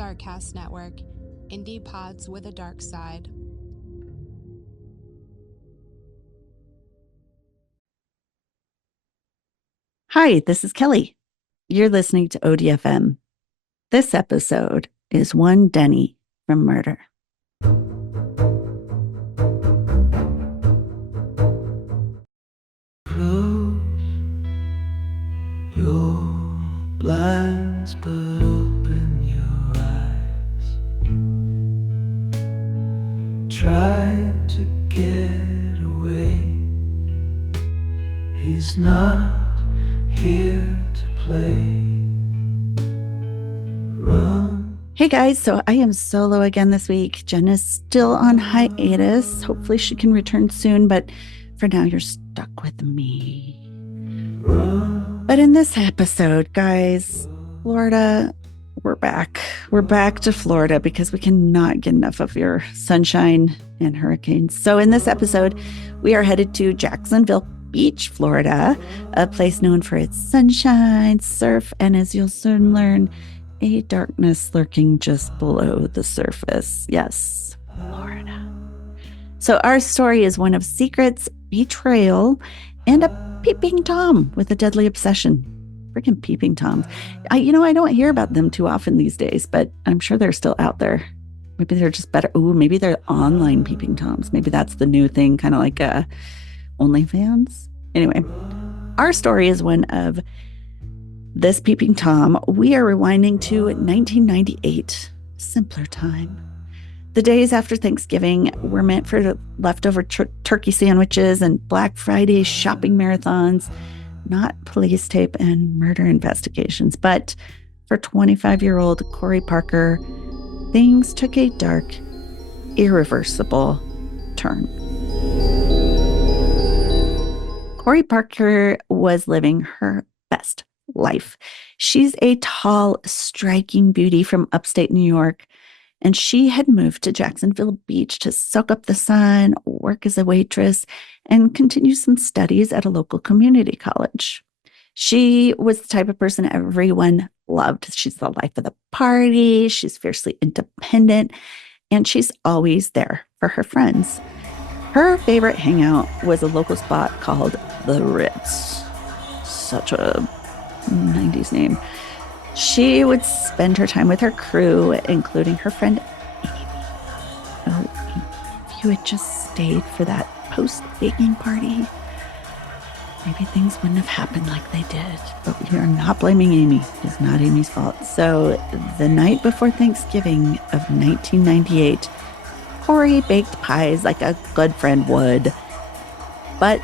Darkcast Network, indie pods with a dark side. Hi, this is Kelly. You're listening to ODFM. This episode is One Denney from Murder. Close your blinds, but open your eyes. Try to get away. He's not here to play. Run. Hey guys, so I am solo again this week. Jen is still on hiatus. Hopefully she can return soon, but for now you're stuck with me. Run. But in this episode, guys, Florida, we're back. We're back to Florida because we cannot get enough of your sunshine and hurricanes. So in this episode, we are headed to Jacksonville Beach, Florida, a place known for its sunshine, surf, and as you'll soon learn, a darkness lurking just below the surface. Yes, Florida. So our story is one of secrets, betrayal, and a peeping Tom with a deadly obsession. Freaking peeping Toms. I don't hear about them too often these days, but I'm sure they're still out there. Maybe they're just better. Ooh, maybe they're online peeping Toms. Maybe that's the new thing, kind of like OnlyFans. Anyway, our story is one of this peeping Tom. We are rewinding to 1998, simpler time. The days after Thanksgiving were meant for leftover turkey sandwiches and Black Friday shopping marathons, not police tape and murder investigations. But for 25-year-old Corey Parker, things took a dark, irreversible turn. Corey Parker was living her best life. She's a tall, striking beauty from upstate New York, and she had moved to Jacksonville Beach to soak up the sun, work as a waitress, and continue some studies at a local community college. She was the type of person everyone loved. She's the life of the party. She's fiercely independent, and she's always there for her friends. Her favorite hangout was a local spot called The Ritz. Such a 90s name. She would spend her time with her crew, including her friend Amy. Oh, if you had just stayed for that post-baking party, maybe things wouldn't have happened like they did. But we are not blaming Amy. It's not Amy's fault. So the night before Thanksgiving of 1998, Corey baked pies like a good friend would. But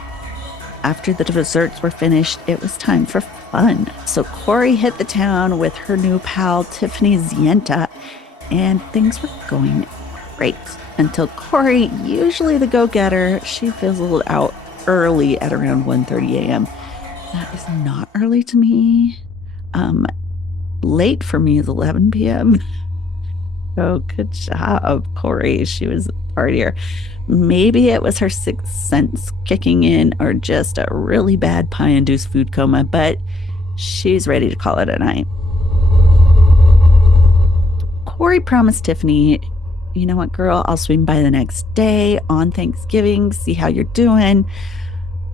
after the desserts were finished, it was time for fun. So Corey hit the town with her new pal, Tiffany Zienta, and things were going great until Corey, usually the go-getter, she fizzled out early at around 1:30 a.m. That is not early to me. Late for me is 11 p.m. Oh, good job, Corey. She was a partier. Maybe it was her sixth sense kicking in or just a really bad pie-induced food coma, but she's ready to call it a night. Corey promised Tiffany, you know what, girl, I'll swing by the next day on Thanksgiving, see how you're doing.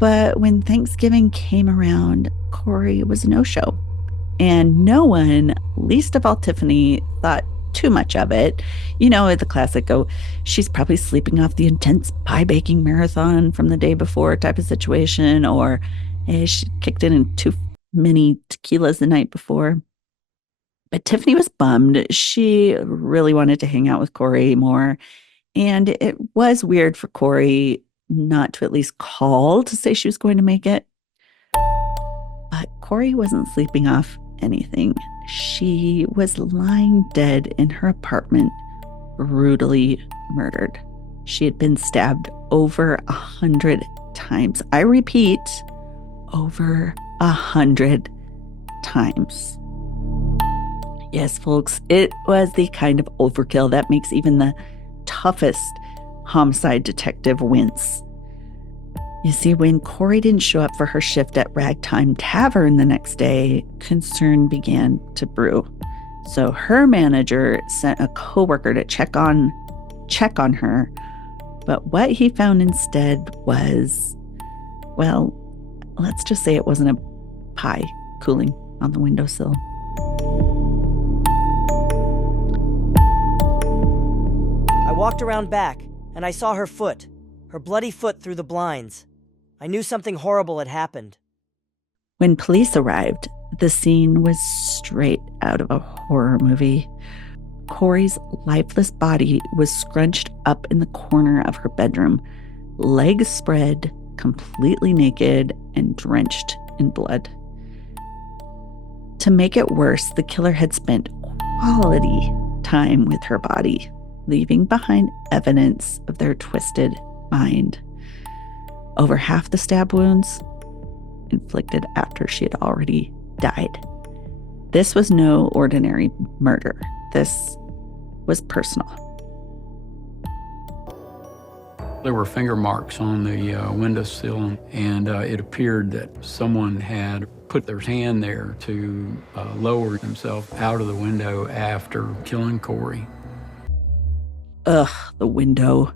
But when Thanksgiving came around, Corey was a no-show. And no one, least of all Tiffany, thought too much of it. You know, the classic, she's probably sleeping off the intense pie baking marathon from the day before type of situation, or hey, she kicked in too many tequilas the night before. But Tiffany was bummed. She really wanted to hang out with Corey more. And it was weird for Corey not to at least call to say she was going to make it. But Corey wasn't sleeping off anything. She was lying dead in her apartment, brutally murdered. She had been stabbed over 100 times. I repeat, over 100 times. Yes, folks, it was the kind of overkill that makes even the toughest homicide detective wince. You see, when Corey didn't show up for her shift at Ragtime Tavern the next day, concern began to brew. So her manager sent a coworker to check on her. But what he found instead was, well, let's just say it wasn't a pie cooling on the windowsill. I walked around back, and I saw her foot, her bloody foot through the blinds. I knew something horrible had happened. When police arrived, the scene was straight out of a horror movie. Corey's lifeless body was scrunched up in the corner of her bedroom, legs spread, completely naked and drenched in blood. To make it worse, the killer had spent quality time with her body, leaving behind evidence of their twisted mind. Over half the stab wounds inflicted after she had already died. This was no ordinary murder. This was personal. There were finger marks on the windowsill, and it appeared that someone had put their hand there to lower himself out of the window after killing Corey. Ugh, the window.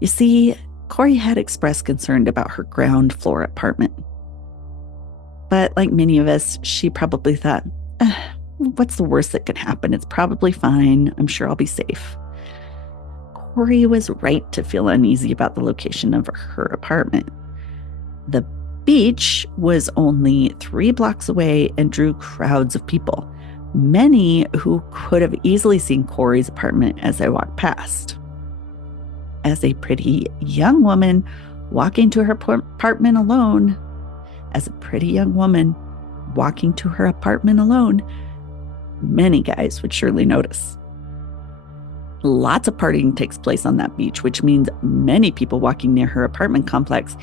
You see, Corey had expressed concern about her ground floor apartment. But like many of us, she probably thought, what's the worst that could happen? It's probably fine. I'm sure I'll be safe. Corey was right to feel uneasy about the location of her apartment. The beach was only 3 blocks away and drew crowds of people, many who could have easily seen Corey's apartment as they walked past. As a pretty young woman walking to her apartment alone, many guys would surely notice. Lots of partying takes place on that beach, which means many people walking near her apartment complex,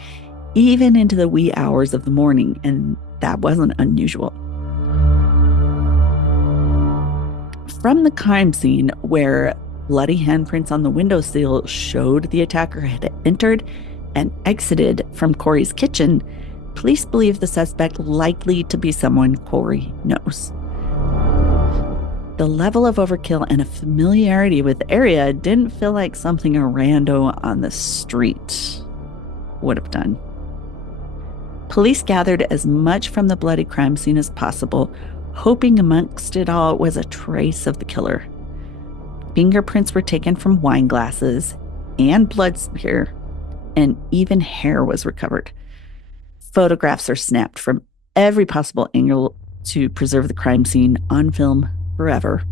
even into the wee hours of the morning, and that wasn't unusual. From the crime scene, where bloody handprints on the windowsill showed the attacker had entered and exited from Corey's kitchen, police believe the suspect likely to be someone Corey knows. The level of overkill and a familiarity with the area didn't feel like something a rando on the street would have done. Police gathered as much from the bloody crime scene as possible, hoping amongst it all was a trace of the killer. Fingerprints were taken from wine glasses and blood smear, and even hair was recovered. Photographs are snapped from every possible angle to preserve the crime scene on film forever.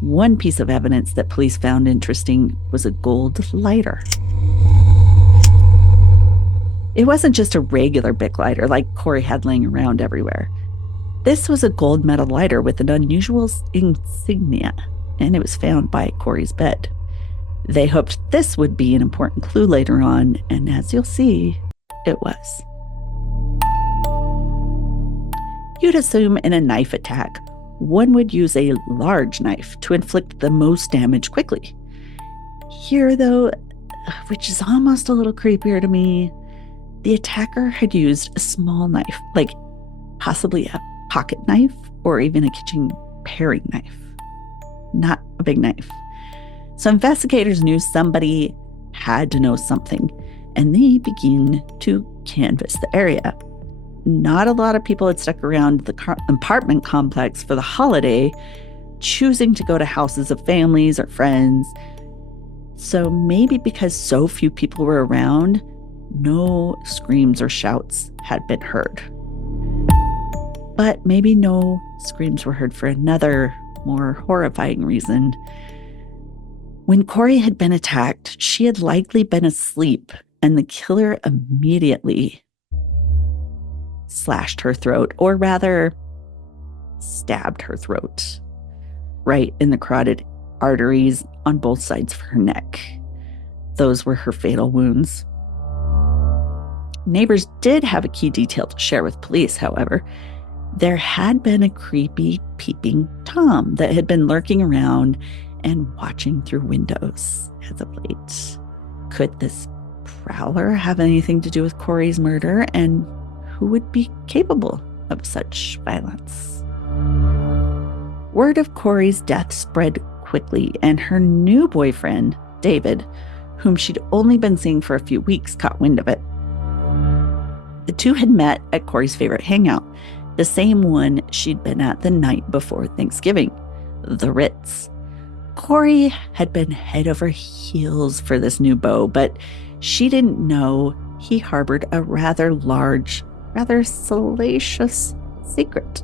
One piece of evidence that police found interesting was a gold lighter. It wasn't just a regular Bic lighter like Corey had laying around everywhere. This was a gold metal lighter with an unusual insignia, and it was found by Corey's bed. They hoped this would be an important clue later on, and as you'll see, it was. You'd assume in a knife attack, one would use a large knife to inflict the most damage quickly. Here, though, which is almost a little creepier to me, the attacker had used a small knife, like possibly a pocket knife or even a kitchen paring knife, not a big knife. So investigators knew somebody had to know something, and they began to canvass the area. Not a lot of people had stuck around the apartment complex for the holiday, choosing to go to houses of families or friends. So maybe because so few people were around, no screams or shouts had been heard. But maybe no screams were heard for another, more horrifying reason. When Corey had been attacked, she had likely been asleep, and the killer immediately slashed her throat, or rather, stabbed her throat, right in the carotid arteries on both sides of her neck. Those were her fatal wounds. Neighbors did have a key detail to share with police, however. There had been a creepy peeping Tom that had been lurking around and watching through windows as of late. Could this prowler have anything to do with Corey's murder, and who would be capable of such violence? Word of Corey's death spread quickly, and her new boyfriend, David, whom she'd only been seeing for a few weeks, caught wind of it. The two had met at Corey's favorite hangout, the same one she'd been at the night before Thanksgiving, the Ritz. Corey had been head over heels for this new beau, but she didn't know he harbored a rather large, rather salacious secret.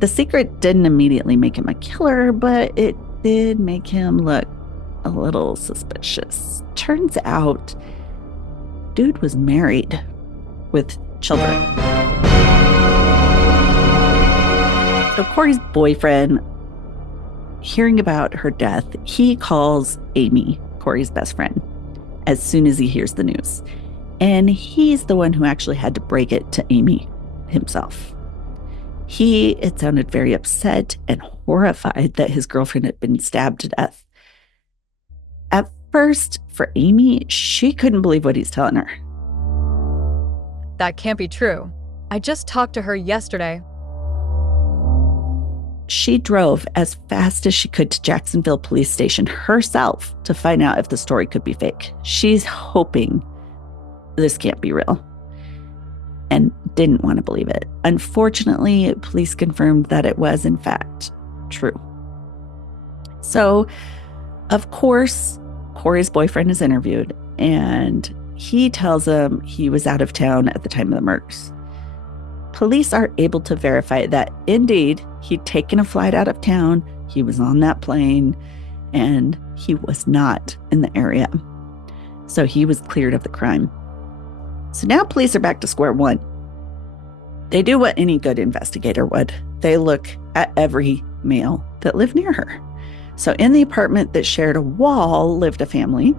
The secret didn't immediately make him a killer, but it did make him look a little suspicious. Turns out, dude was married with children. So Corey's boyfriend, hearing about her death, he calls Amy, Corey's best friend, as soon as he hears the news. And he's the one who actually had to break it to Amy himself. It sounded very upset and horrified that his girlfriend had been stabbed to death. At first, for Amy, she couldn't believe what he's telling her. That can't be true. I just talked to her yesterday. She drove as fast as she could to Jacksonville Police Station herself to find out if the story could be fake. She's hoping this can't be real and didn't want to believe it. Unfortunately, police confirmed that it was, in fact, true. So, of course, Corey's boyfriend is interviewed, and he tells him he was out of town at the time of the murders. Police are able to verify that, indeed, he'd taken a flight out of town, he was on that plane, and he was not in the area. So he was cleared of the crime. So now police are back to square one. They do what any good investigator would. They look at every male that lived near her. So in the apartment that shared a wall lived a family.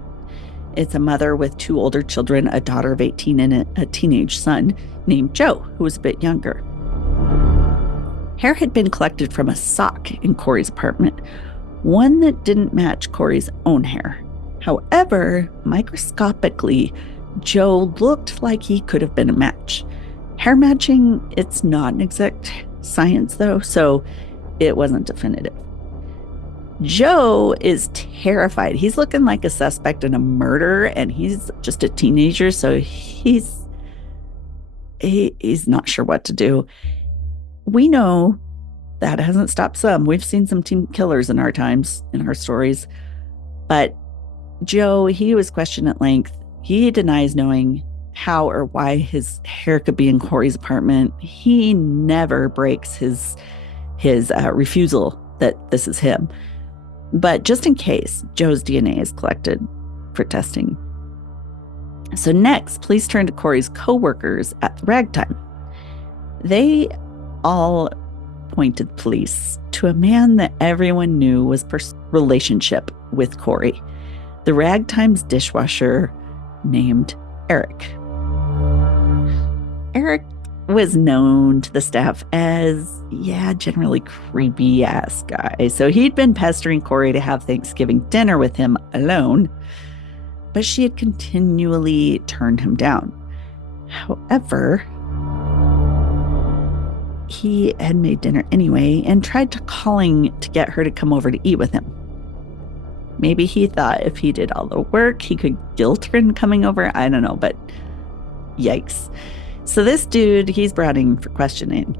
It's a mother with two older children, a daughter of 18 and a teenage son named Joe, who was a bit younger. Hair had been collected from a sock in Corey's apartment, one that didn't match Corey's own hair. However, microscopically, Joe looked like he could have been a match. Hair matching, it's not an exact science though, so it wasn't definitive. Joe is terrified. He's looking like a suspect in a murder, and he's just a teenager, so he's not sure what to do. We know that hasn't stopped some. We've seen some teen killers in our times, in our stories. But Joe, he was questioned at length. He denies knowing how or why his hair could be in Corey's apartment. He never breaks his refusal that this is him. But just in case, Joe's DNA is collected for testing. So next, police turn to Corey's co-workers at the ragtime. They all pointed police to a man that everyone knew was relationship with Corey, the ragtime's dishwasher named Eric. Eric was known to the staff as, generally creepy ass guy. So he'd been pestering Corey to have Thanksgiving dinner with him alone, but she had continually turned him down. However, he had made dinner anyway and tried calling to get her to come over to eat with him. Maybe he thought if he did all the work, he could guilt her in coming over. I don't know, but yikes. So this dude, he's brought in for questioning.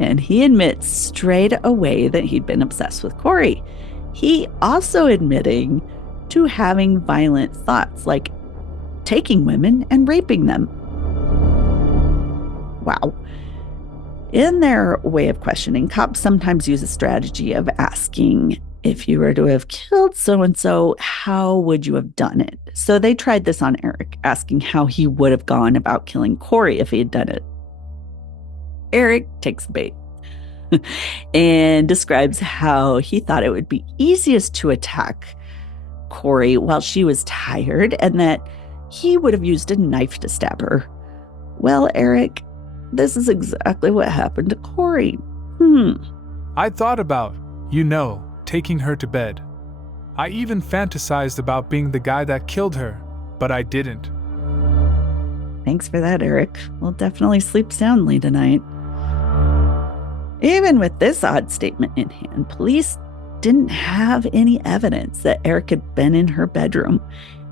And he admits straight away that he'd been obsessed with Corey. He also admitting to having violent thoughts, like taking women and raping them. Wow. In their way of questioning, cops sometimes use a strategy of asking, if you were to have killed so-and-so, how would you have done it? So they tried this on Eric, asking how he would have gone about killing Corey if he had done it. Eric takes the bait and describes how he thought it would be easiest to attack Corey while she was tired and that he would have used a knife to stab her. Well, Eric, this is exactly what happened to Corey. I thought about, taking her to bed. I even fantasized about being the guy that killed her, but I didn't. Thanks for that, Eric. We'll definitely sleep soundly tonight. Even with this odd statement in hand, police didn't have any evidence that Eric had been in her bedroom,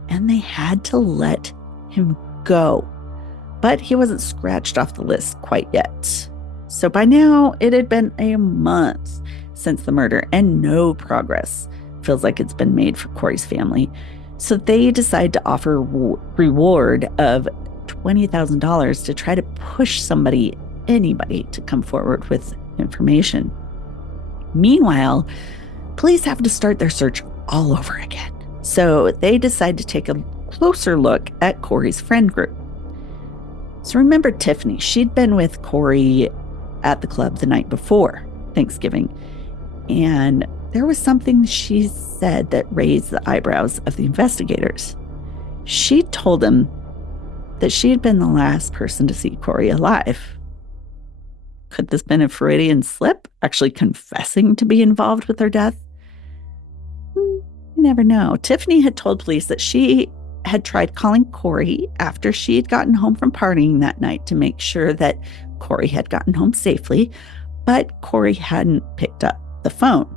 and they had to let him go. But he wasn't scratched off the list quite yet. So by now, it had been a month since the murder, and no progress feels like it's been made for Corey's family. So they decide to offer a reward of $20,000 to try to push anybody to come forward with information. Meanwhile, police have to start their search all over again. So they decide to take a closer look at Corey's friend group. So remember Tiffany, she'd been with Corey at the club the night before Thanksgiving. And there was something she said that raised the eyebrows of the investigators. She told them that she had been the last person to see Corey alive. Could this have been a Freudian slip, actually confessing to be involved with her death? You never know. Tiffany had told police that she had tried calling Corey after she had gotten home from partying that night to make sure that Corey had gotten home safely, but Corey hadn't picked up the phone.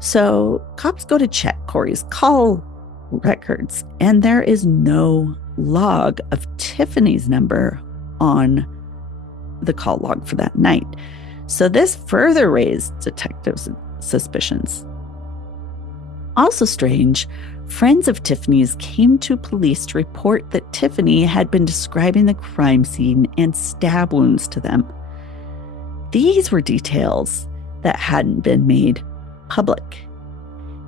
So cops go to check Corey's call records, and there is no log of Tiffany's number on the call log for that night. So this further raised detectives' suspicions. Also strange, friends of Tiffany's came to police to report that Tiffany had been describing the crime scene and stab wounds to them. These were details that hadn't been made public.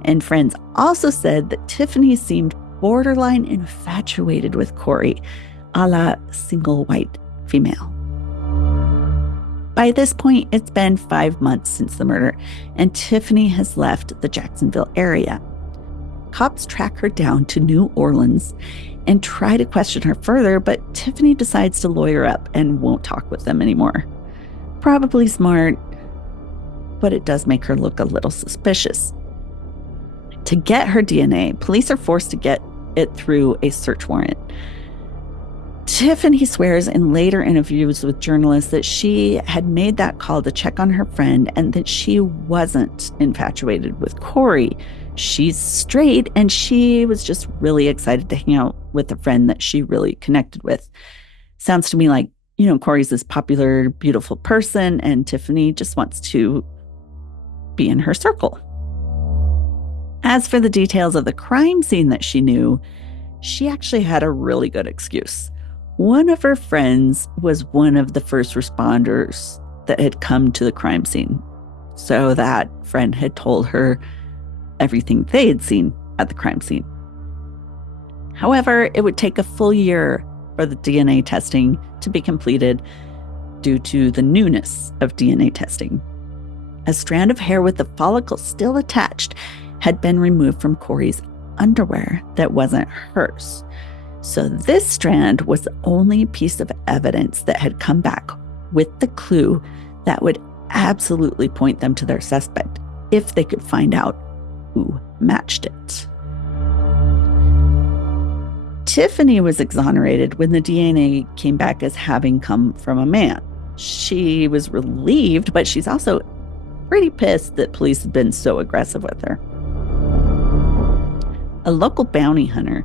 And friends also said that Tiffany seemed borderline infatuated with Corey, a la single white female. By this point, it's been 5 months since the murder, and Tiffany has left the Jacksonville area. Cops track her down to New Orleans and try to question her further, but Tiffany decides to lawyer up and won't talk with them anymore. Probably smart, but it does make her look a little suspicious. To get her DNA, police are forced to get it through a search warrant. Tiffany swears in later interviews with journalists that she had made that call to check on her friend and that she wasn't infatuated with Corey. She's straight, and she was just really excited to hang out with a friend that she really connected with. Sounds to me like, Corey's this popular, beautiful person, and Tiffany just wants to be in her circle. As for the details of the crime scene that she knew, she actually had a really good excuse. One of her friends was one of the first responders that had come to the crime scene. So that friend had told her everything they had seen at the crime scene. However, it would take a full year for the DNA testing to be completed due to the newness of DNA testing. A strand of hair with the follicle still attached had been removed from Corey's underwear that wasn't hers. So this strand was the only piece of evidence that had come back with the clue that would absolutely point them to their suspect if they could find out who matched it. Tiffany was exonerated when the DNA came back as having come from a man. She was relieved, but she's also pretty pissed that police had been so aggressive with her. A local bounty hunter,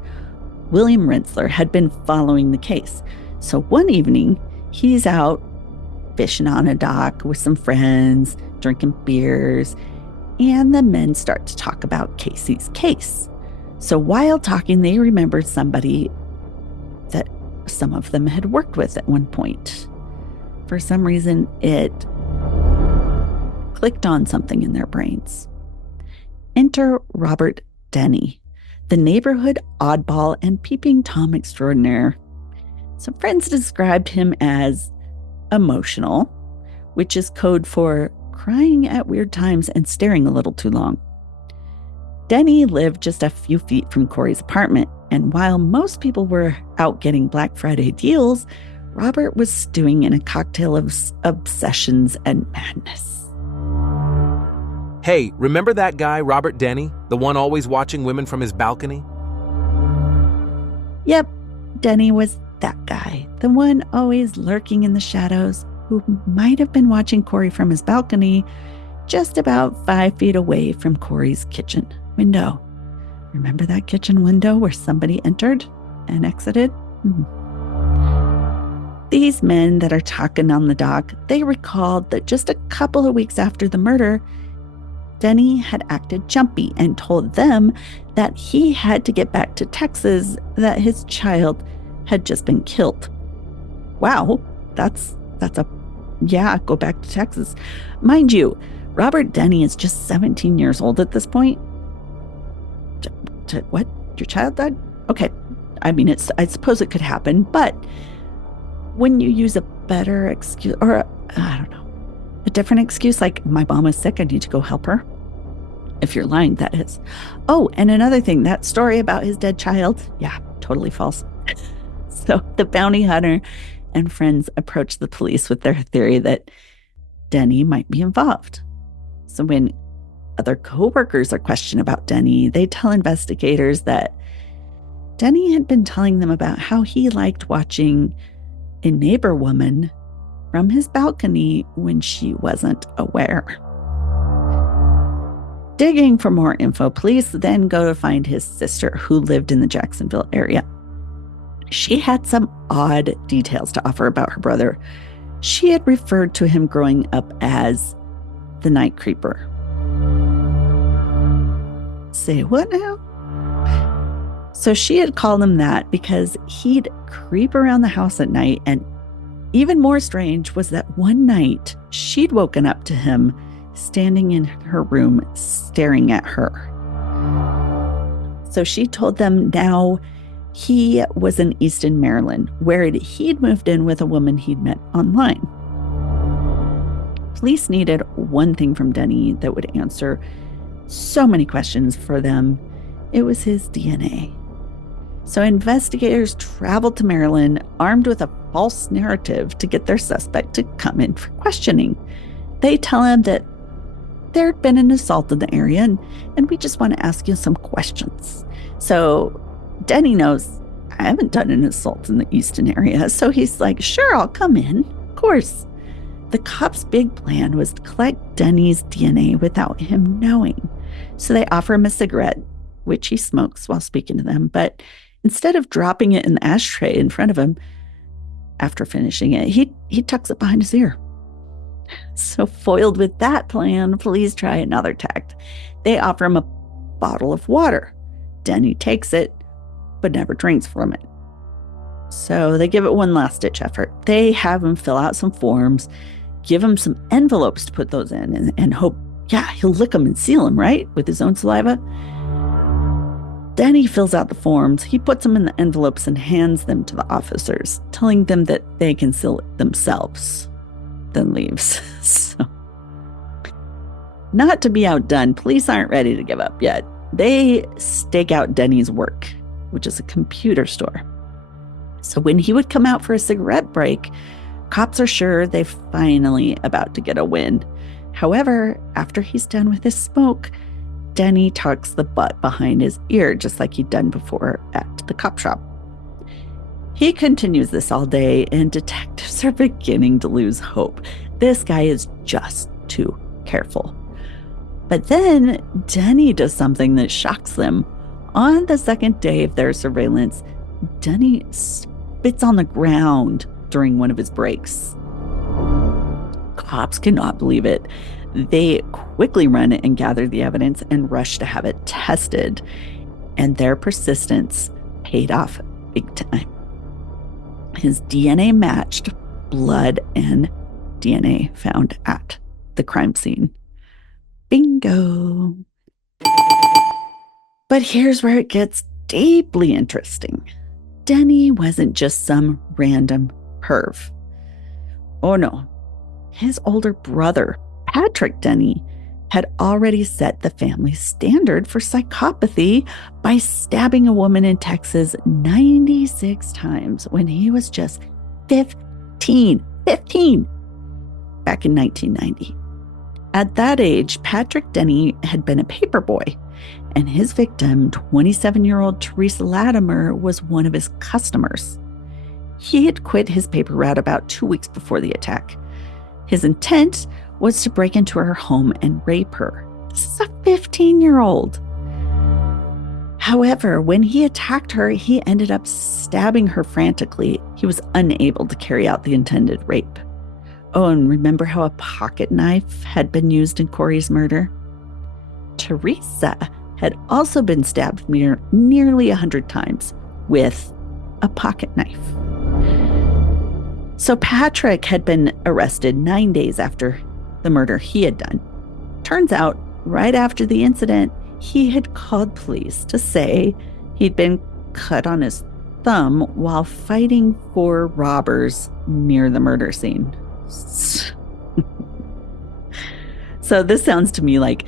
William Rinsler, had been following the case. So one evening, he's out fishing on a dock with some friends, drinking beers, and the men start to talk about Casey's case. So while talking, they remembered somebody that some of them had worked with at one point. For some reason, it clicked on something in their brains. Enter Robert Denney, the neighborhood oddball and peeping Tom extraordinaire. Some friends described him as emotional, which is code for crying at weird times and staring a little too long. Denney lived just a few feet from Corey's apartment, and while most people were out getting Black Friday deals, Robert was stewing in a cocktail of obsessions and madness. Hey, remember that guy, Robert Denney? The one always watching women from his balcony? Yep, Denney was that guy, the one always lurking in the shadows, who might have been watching Corey from his balcony just about 5 feet away from Corey's kitchen window. Remember that kitchen window where somebody entered and exited? These men that are talking on the dock, they recalled that just a couple of weeks after the murder, Denney had acted jumpy and told them that he had to get back to Texas, that his child had just been killed. Wow, that's go back to Texas. Mind you, Robert Denney is just 17 years old at this point. What? Your child died? Okay. I mean, I suppose it could happen, but when you use a better excuse, or a different excuse, like my mom is sick, I need to go help her. If you're lying, that is. Oh, and another thing, that story about his dead child, yeah, totally false. So the bounty hunter and friends approached the police with their theory that Denney might be involved. So when other coworkers are questioned about Denney, they tell investigators that Denney had been telling them about how he liked watching a neighbor woman from his balcony when she wasn't aware. Digging for more info, police then go to find his sister, who lived in the Jacksonville area. She had some odd details to offer about her brother. She had referred to him growing up as the night creeper. Say what now? So she had called him that because he'd creep around the house at night, and even more strange was that one night she'd woken up to him standing in her room staring at her. So she told them now he was in Easton, Maryland, where he'd moved in with a woman he'd met online. Police needed one thing from Denney that would answer so many questions for them. It was his DNA. So investigators traveled to Maryland armed with a false narrative to get their suspect to come in for questioning. They tell him that there'd been an assault in the area and we just want to ask you some questions. So Denney knows, I haven't done an assault in the Easton area. So he's like, sure, I'll come in. Of course. The cops' big plan was to collect Denney's DNA without him knowing. So they offer him a cigarette, which he smokes while speaking to them, but instead of dropping it in the ashtray in front of him, after finishing it, he tucks it behind his ear. So foiled with that plan, police try another tact. They offer him a bottle of water. Denney takes it, but never drinks from it. So they give it one last-ditch effort. They have him fill out some forms, give him some envelopes to put those in, and hope, he'll lick them and seal them, right? With his own saliva. Denney fills out the forms, he puts them in the envelopes and hands them to the officers, telling them that they can seal it themselves, then leaves. So, not to be outdone, police aren't ready to give up yet. They stake out Denney's work, which is a computer store. So when he would come out for a cigarette break, cops are sure they're finally about to get a win. However, after he's done with his smoke, Denney tucks the butt behind his ear, just like he'd done before at the cop shop. He continues this all day, and detectives are beginning to lose hope. This guy is just too careful. But then Denney does something that shocks them. On the second day of their surveillance, Denney spits on the ground during one of his breaks. Cops cannot believe it. They quickly run and gather the evidence and rush to have it tested. And their persistence paid off big time. His DNA matched blood and DNA found at the crime scene. Bingo. But here's where it gets deeply interesting. Denney wasn't just some random perv. Oh no. His older brother, Patrick Denney, had already set the family standard for psychopathy by stabbing a woman in Texas 96 times when he was just 15 back in 1990. At that age, Patrick Denney had been a paperboy, and his victim, 27-year-old Teresa Latimer, was one of his customers. He had quit his paper route about 2 weeks before the attack. His intent was to break into her home and rape her. This is a 15-year-old. However, when he attacked her, he ended up stabbing her frantically. He was unable to carry out the intended rape. Oh, and remember how a pocket knife had been used in Corey's murder? Teresa had also been stabbed nearly 100 times with a pocket knife. So Patrick had been arrested 9 days after the murder he had done. Turns out, right after the incident, he had called police to say he'd been cut on his thumb while fighting 4 robbers near the murder scene. So this sounds to me like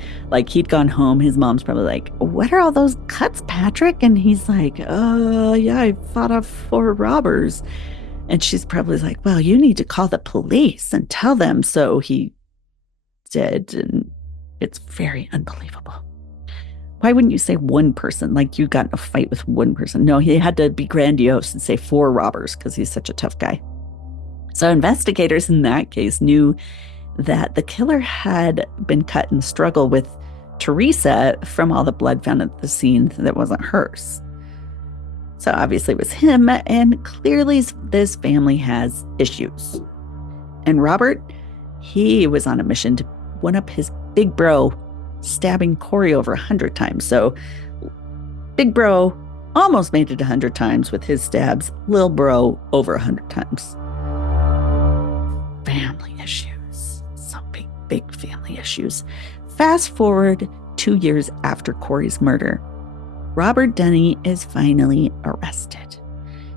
he'd gone home. His mom's probably like, "What are all those cuts, Patrick?" And he's like, yeah, I fought off 4 robbers." And she's probably like, "Well, you need to call the police and tell them." So he did, and it's very unbelievable. Why wouldn't you say one person? Like you got in a fight with one person. No, he had to be grandiose and say 4 robbers because he's such a tough guy. So investigators in that case knew that the killer had been cut in the struggle with Teresa from all the blood found at the scene that wasn't hers. So obviously it was him, and clearly this family has issues. And Robert, he was on a mission to one up his big bro, stabbing Corey over 100 times. So big bro almost made it 100 times with his stabs. Lil bro over 100 times. Family issues. Some big family issues. Fast forward 2 years after Corey's murder. Robert Denney is finally arrested.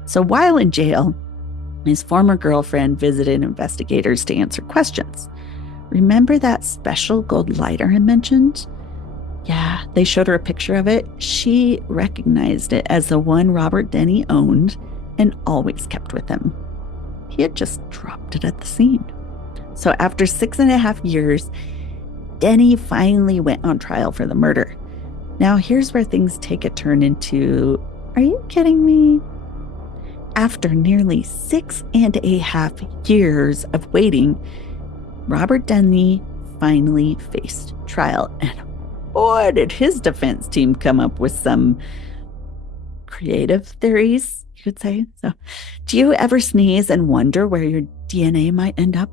So while in jail, his former girlfriend visited investigators to answer questions. Remember that special gold lighter I mentioned? Yeah, they showed her a picture of it. She recognized it as the one Robert Denney owned and always kept with him. He had just dropped it at the scene. So after 6.5 years, Denney finally went on trial for the murder. Now here's where things take a turn into, are you kidding me? After nearly 6.5 years of waiting, Robert Denney finally faced trial. And boy, did his defense team come up with some creative theories, you could say. So, do you ever sneeze and wonder where your DNA might end up?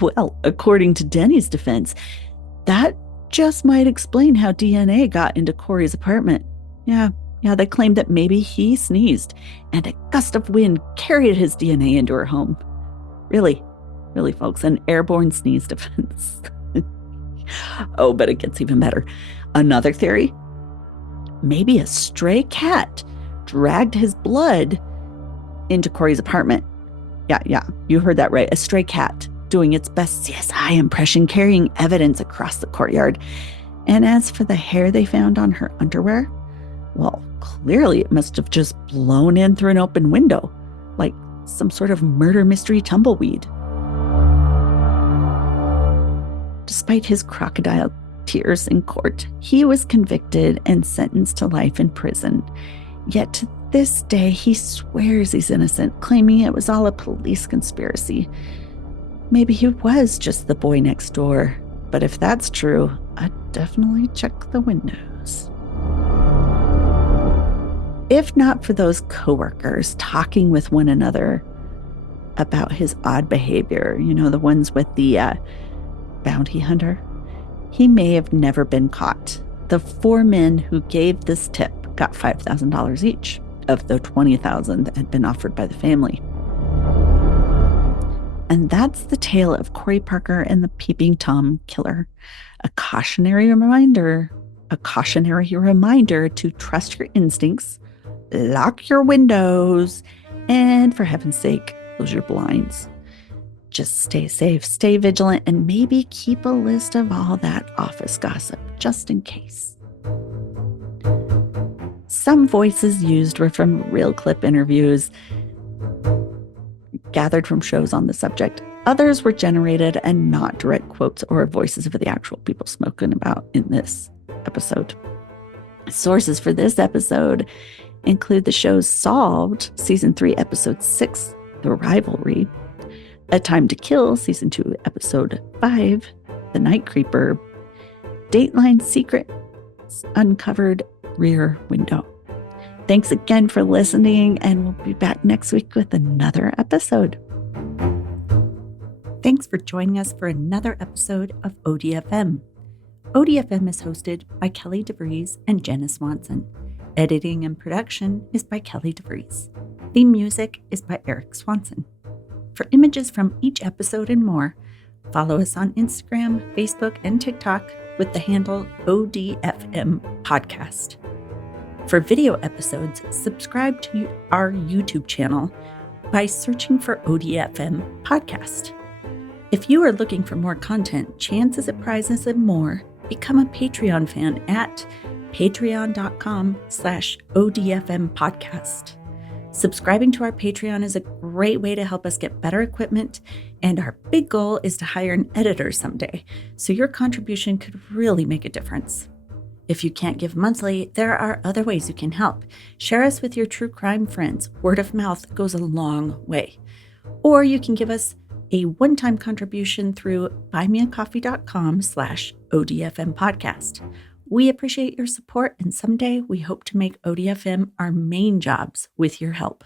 Well, according to Denney's defense, that just might explain how DNA got into Corey's apartment. Yeah, they claimed that maybe he sneezed and a gust of wind carried his DNA into her home. Really, folks, an airborne sneeze defense. Oh, but it gets even better. Another theory, maybe a stray cat dragged his blood into Corey's apartment. Yeah, you heard that right. A stray cat doing its best CSI impression, carrying evidence across the courtyard. And as for the hair they found on her underwear, well, clearly it must have just blown in through an open window, like some sort of murder mystery tumbleweed. Despite his crocodile tears in court, he was convicted and sentenced to life in prison. Yet to this day, he swears he's innocent, claiming it was all a police conspiracy. Maybe he was just the boy next door, but if that's true, I'd definitely check the windows. If not for those coworkers talking with one another about his odd behavior, the ones with the bounty hunter, he may have never been caught. The 4 men who gave this tip got $5,000 each of the $20,000 that had been offered by the family. And that's the tale of Corey Parker and the Peeping Tom killer. A cautionary reminder to trust your instincts, lock your windows, and for heaven's sake, close your blinds. Just stay safe, stay vigilant, and maybe keep a list of all that office gossip, just in case. Some voices used were from real clip interviews gathered from shows on the subject. Others were generated and not direct quotes or voices of the actual people spoken about in this episode. Sources for this episode include the shows Solved, Season 3, Episode 6, The Rivalry, A Time to Kill, Season 2, Episode 5, The Night Creeper, Dateline Secrets Uncovered Rear Window. Thanks again for listening, and we'll be back next week with another episode. Thanks for joining us for another episode of ODFM. ODFM is hosted by Kelly DeVries and Jenna Swanson. Editing and production is by Kelly DeVries. Theme music is by Eric Swanson. For images from each episode and more, follow us on Instagram, Facebook, and TikTok with the handle ODFM Podcast. For video episodes, subscribe to our YouTube channel by searching for ODFM Podcast. If you are looking for more content, chances at prizes and more, become a Patreon fan at patreon.com/ODFM Podcast. Subscribing to our Patreon is a great way to help us get better equipment, and our big goal is to hire an editor someday, so your contribution could really make a difference. If you can't give monthly, there are other ways you can help. Share us with your true crime friends. Word of mouth goes a long way. Or you can give us a one-time contribution through buymeacoffee.com/ODFM podcast. We appreciate your support, and someday we hope to make ODFM our main jobs with your help.